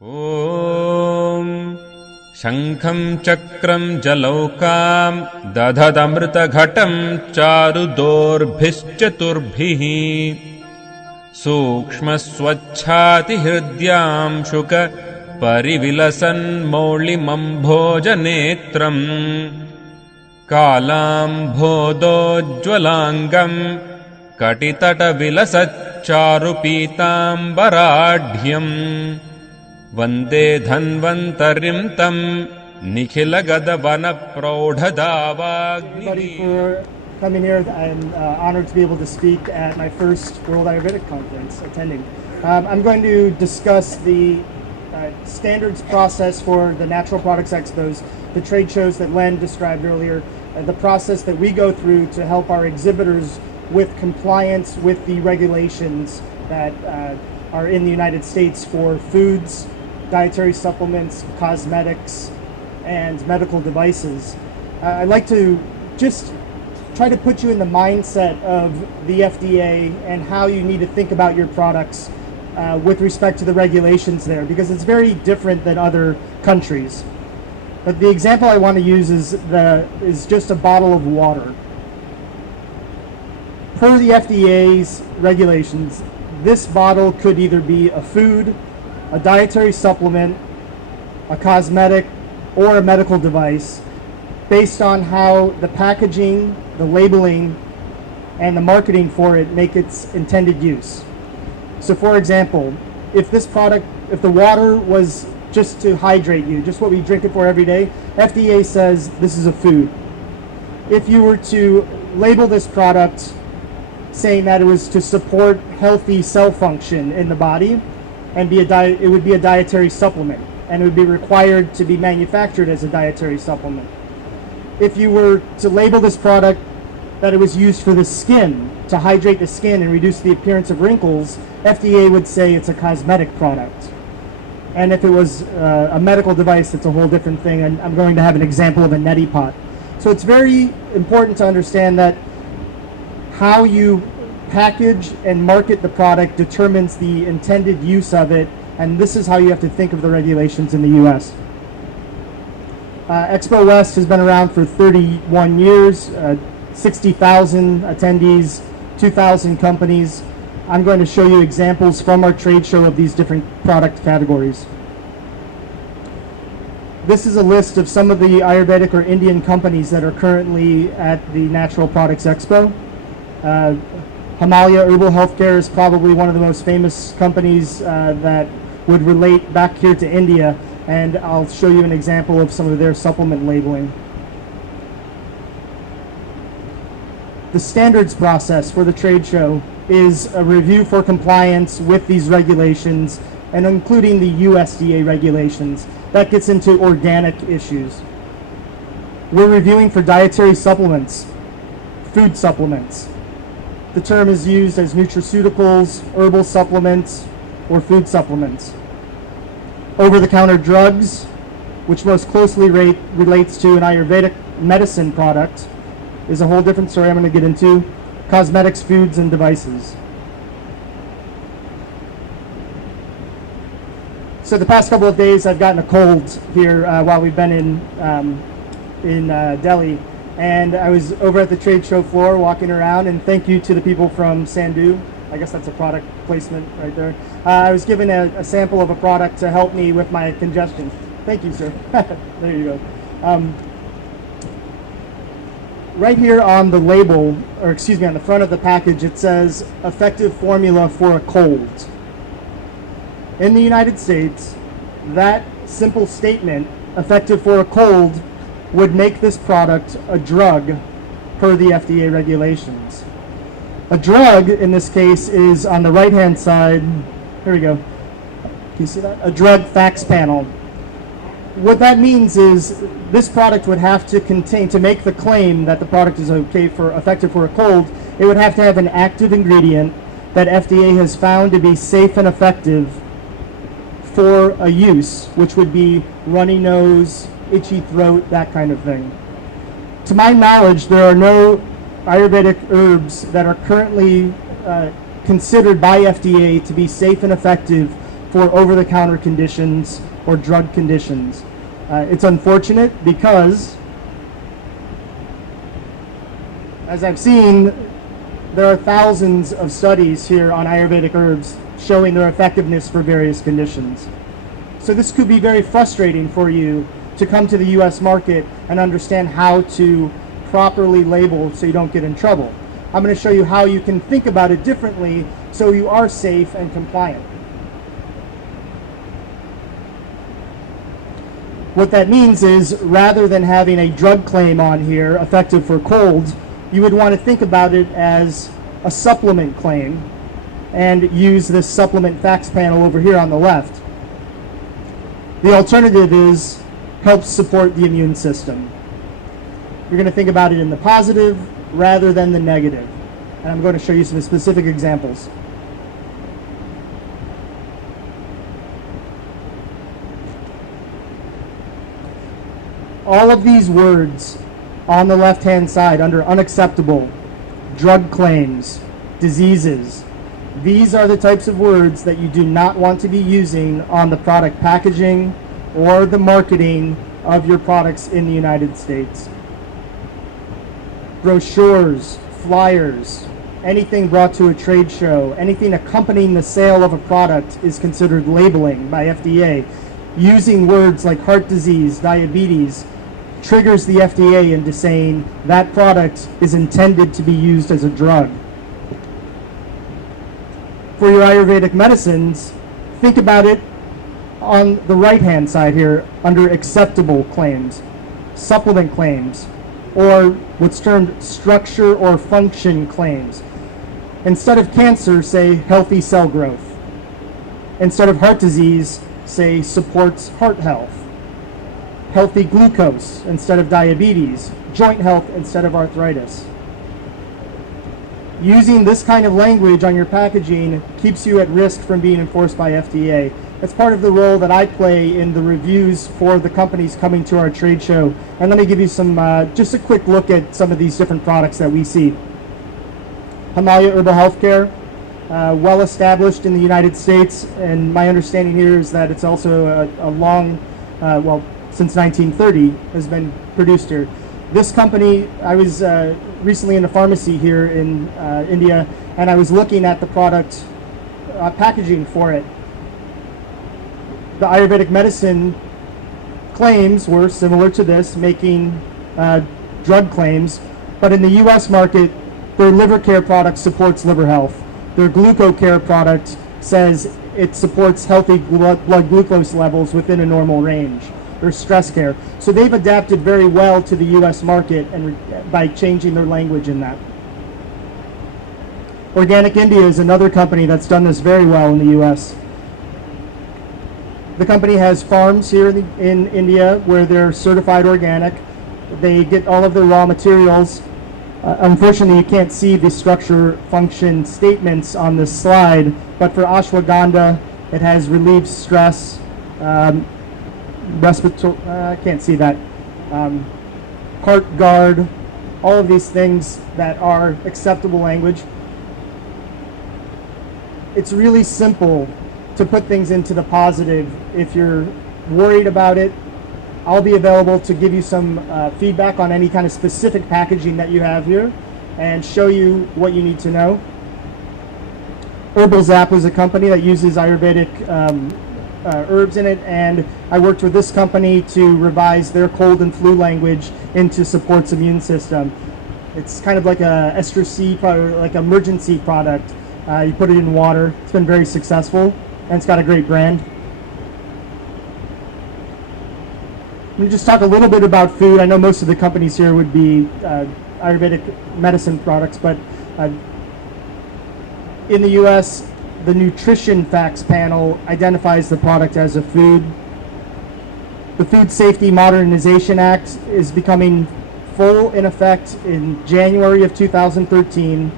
ॐ शङ्खं चक्रं जलौकां दधदमृतघटं चारुदोर्भिश्चतुर्भिः सूक्ष्मस्वच्छातिहृद्यां शुक परिविलसन्मौळिमम्भोजनेत्रम् कालाम्भोदोज्ज्वलाङ्गं कटितटविलसच्चारुपीताम्बराढ्यम् वन्दे धन्वन्तरिं तं निखिलगदवनप्रौढदावाग्निः. For coming here, I'm honored to be able to speak at my first World Ayurvedic Conference, attending. I'm going to discuss the standards process for the Natural Products Expos, the trade shows that Len described earlier, the process that we go through to help our exhibitors with compliance with the regulations that are in the United States for foods, dietary supplements, cosmetics, and medical devices. I'd like to just try to put you in the mindset of the FDA and how you need to think about your products with respect to the regulations there, because it's very different than other countries. But the example I want to use is just a bottle of water. Per the FDA's regulations, this bottle could either be a food, a dietary supplement, a cosmetic, or a medical device based on how the packaging, the labeling, and the marketing for it make its intended use. So for example, if this product, if the water was just to hydrate you, just what we drink it for every day, FDA says this is a food. If you were to label this product saying that it was to support healthy cell function in the body, and it would be a dietary supplement, and it would be required to be manufactured as a dietary supplement. If you were to label this product that it was used for the skin, to hydrate the skin and reduce the appearance of wrinkles, FDA would say it's a cosmetic product. And if it was a medical device, it's a whole different thing, and I'm going to have an example of a neti pot. So it's very important to understand that how you package and market the product determines the intended use of it, and this is how you have to think of the regulations in the US. Expo West has been around for 31 years, 60,000 attendees, 2,000 companies. I'm going to show you examples from our trade show of these different product categories. This is a list of some of the Ayurvedic or Indian companies that are currently at the Natural Products Expo. Himalaya Herbal Healthcare is probably one of the most famous companies that would relate back here to India, and I'll show you an example of some of their supplement labeling. The standards process for the trade show is a review for compliance with these regulations, and including the USDA regulations. That gets into organic issues. We're reviewing for dietary supplements, food supplements. The term is used as nutraceuticals, herbal supplements, or food supplements. Over-the-counter drugs, which most closely relates to an Ayurvedic medicine product, is a whole different story I'm going to get into. Cosmetics, foods, and devices. So the past couple of days I've gotten a cold here while we've been in Delhi. And I was over at the trade show floor walking around, and thank you to the people from Sandu. I guess that's a product placement right there. I was given a sample of a product to help me with my congestion. Thank you, sir. There you go. Right here on the label, or excuse me, on the front of the package, it says effective formula for a cold. In the United States, that simple statement, effective for a cold, would make this product a drug per the FDA regulations. A drug, in this case, is on the right-hand side. Here we go. Can you see that? A drug facts panel. What that means is this product would have to contain, to make the claim that the product is okay for effective for a cold, it would have to have an active ingredient that FDA has found to be safe and effective for a use, which would be runny nose, itchy throat, that kind of thing. To my knowledge, there are no Ayurvedic herbs that are currently considered by FDA to be safe and effective for over-the-counter conditions or drug conditions. It's unfortunate because, as I've seen, there are thousands of studies here on Ayurvedic herbs showing their effectiveness for various conditions. So this could be very frustrating for you to come to the US market and understand how to properly label so you don't get in trouble. I'm going to show you how you can think about it differently so you are safe and compliant. What that means is, rather than having a drug claim on here, effective for colds, you would want to think about it as a supplement claim and use this supplement facts panel over here on the left. The alternative is helps support the immune system. You're going to think about it in the positive rather than the negative. And I'm going to show you some specific examples. All of these words on the left-hand side under unacceptable, drug claims, diseases, these are the types of words that you do not want to be using on the product packaging or the marketing of your products in the United States. Brochures, flyers, anything brought to a trade show, anything accompanying the sale of a product is considered labeling by FDA. Using words like heart disease, diabetes, triggers the FDA into saying that product is intended to be used as a drug. For your Ayurvedic medicines, think about it on the right-hand side here under acceptable claims, supplement claims, or what's termed structure or function claims. Instead of cancer, say healthy cell growth. Instead of heart disease, say supports heart health. Healthy glucose instead of diabetes. Joint health instead of arthritis. Using this kind of language on your packaging keeps you at risk from being enforced by FDA. That's part of the role that I play in the reviews for the companies coming to our trade show. And let me give you some, just a quick look at some of these different products that we see. Himalaya Herbal Healthcare, well established in the United States, and my understanding here is that it's also a long, well, since 1930 has been produced here. This company, I was recently in a pharmacy here in India, and I was looking at the product packaging for it. The Ayurvedic medicine claims were similar to this, making drug claims, but in the US market, their liver care product supports liver health. Their GlucoCare product says it supports healthy blood glucose levels within a normal range. Their stress care. So they've adapted very well to the US market and by changing their language in that. Organic India is another company that's done this very well in the US. The company has farms here in India where they're certified organic. They get all of their raw materials. Unfortunately, you can't see the structure function statements on this slide, but for ashwagandha, it has relieved stress, respiratory, I can't see that, heart guard, all of these things that are acceptable language. It's really simple to put things into the positive. If you're worried about it, I'll be available to give you some feedback on any kind of specific packaging that you have here and show you what you need to know. Herbal Zap is a company that uses Ayurvedic herbs in it, and I worked with this company to revise their cold and flu language into supports immune system. It's kind of like a ester C product, like emergency product. You put it in water. It's been very successful, and it's got a great brand. Let me just talk a little bit about food. I know most of the companies here would be Ayurvedic medicine products, but in the US, the Nutrition Facts panel identifies the product as a food. The Food Safety Modernization Act is becoming full in effect in January of 2013.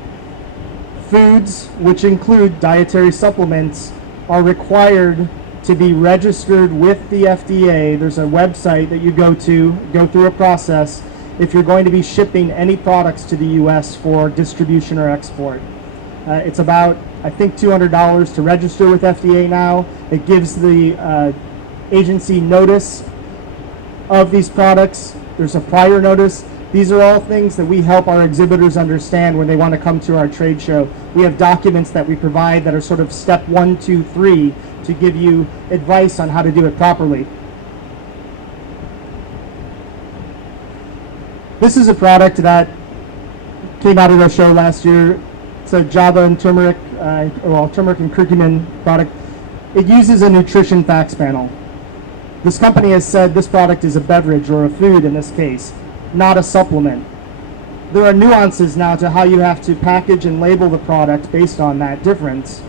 Foods, which include dietary supplements, are required to be registered with the FDA. There's a website that you go through a process if you're going to be shipping any products to the US for distribution or export. It's about I think $200 to register with FDA now. It gives the agency notice of these products. There's a prior notice. These are all things that we help our exhibitors understand when they want to come to our trade show. We have documents that we provide that are sort of step 1, 2, 3 to give you advice on how to do it properly. This is a product that came out of our show last year. It's a Java and turmeric, turmeric and curcumin product. It uses a nutrition facts panel. This company has said this product is a beverage or a food in this case, not a supplement. There are nuances now to how you have to package and label the product based on that difference.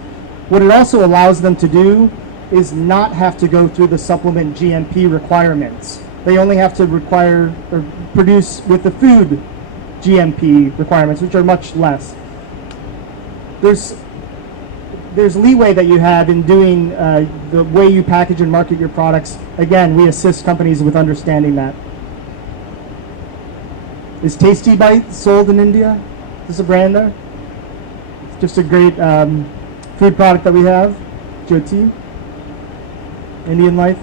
What it also allows them to do is not have to go through the supplement GMP requirements. They only have to require or produce with the food GMP requirements, which are much less. There's leeway that you have in doing the way you package and market your products. Again, we assist companies with understanding that. Is Tasty Bite sold in India? Is this a brand there? It's just a great food product that we have. Jyoti, Indian Life.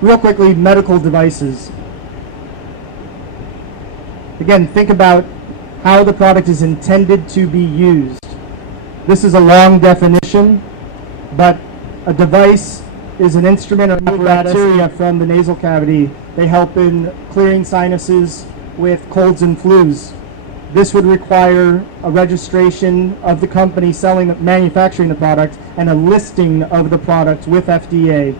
Real quickly, medical devices. Again, think about how the product is intended to be used. This is a long definition, but a device is an instrument or bacteria from the nasal cavity. They help in clearing sinuses with colds and flus. This would require a registration of the company manufacturing the product and a listing of the product with FDA.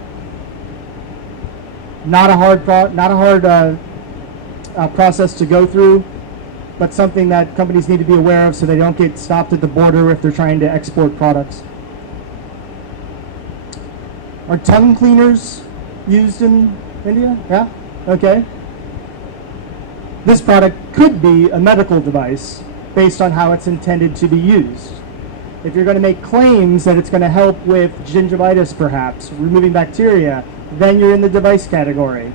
Not a hard process to go through, but something that companies need to be aware of so they don't get stopped at the border if they're trying to export products. Are tongue cleaners used in India? Yeah? Okay. This product could be a medical device based on how it's intended to be used. If you're going to make claims that it's going to help with gingivitis, perhaps, removing bacteria, then you're in the device category.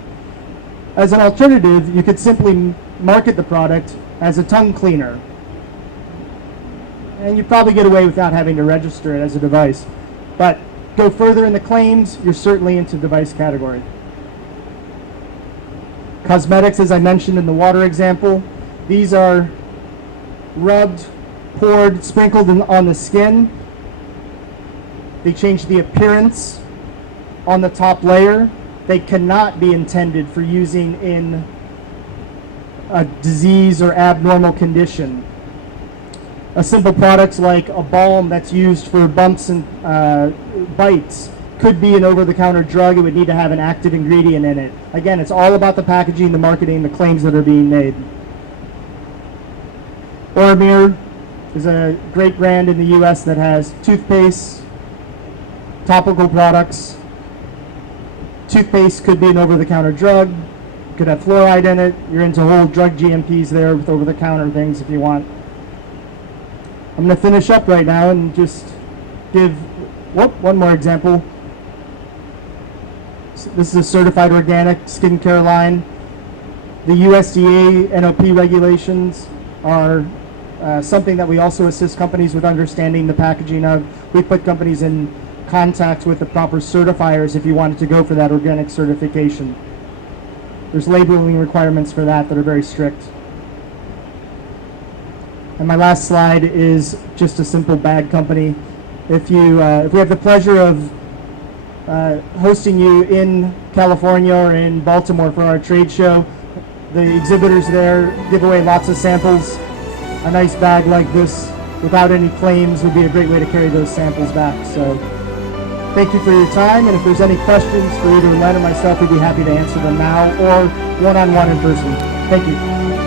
As an alternative, you could simply market the product as a tongue cleaner. And you probably get away without having to register it as a device. But go further in the claims, you're certainly into device category. Cosmetics, as I mentioned in the water example, these are rubbed, poured, sprinkled on the skin. They change the appearance on the top layer. They cannot be intended for using in a disease or abnormal condition. A simple product like a balm that's used for bumps and bites could be an over-the-counter drug. It would need to have an active ingredient in it. Again, it's all about the packaging, the marketing, the claims that are being made. Ormir is a great brand in the US that has toothpaste, topical products. Toothpaste could be an over-the-counter drug. It could have fluoride in it. You're into whole drug GMPs there with over-the-counter things if you want. I'm going to finish up right now and just give one more example. This is a certified organic skincare line. The USDA NOP regulations are something that we also assist companies with understanding the packaging of. We put companies in contact with the proper certifiers if you wanted to go for that organic certification. There's labeling requirements for that are very strict. And my last slide is just a simple bag company. If we have the pleasure of hosting you in California or in Baltimore for our trade show, the exhibitors there give away lots of samples. A nice bag like this without any claims would be a great way to carry those samples back. So thank you for your time, and if there's any questions for either Len or myself, we'd be happy to answer them now or one-on-one in person. Thank you.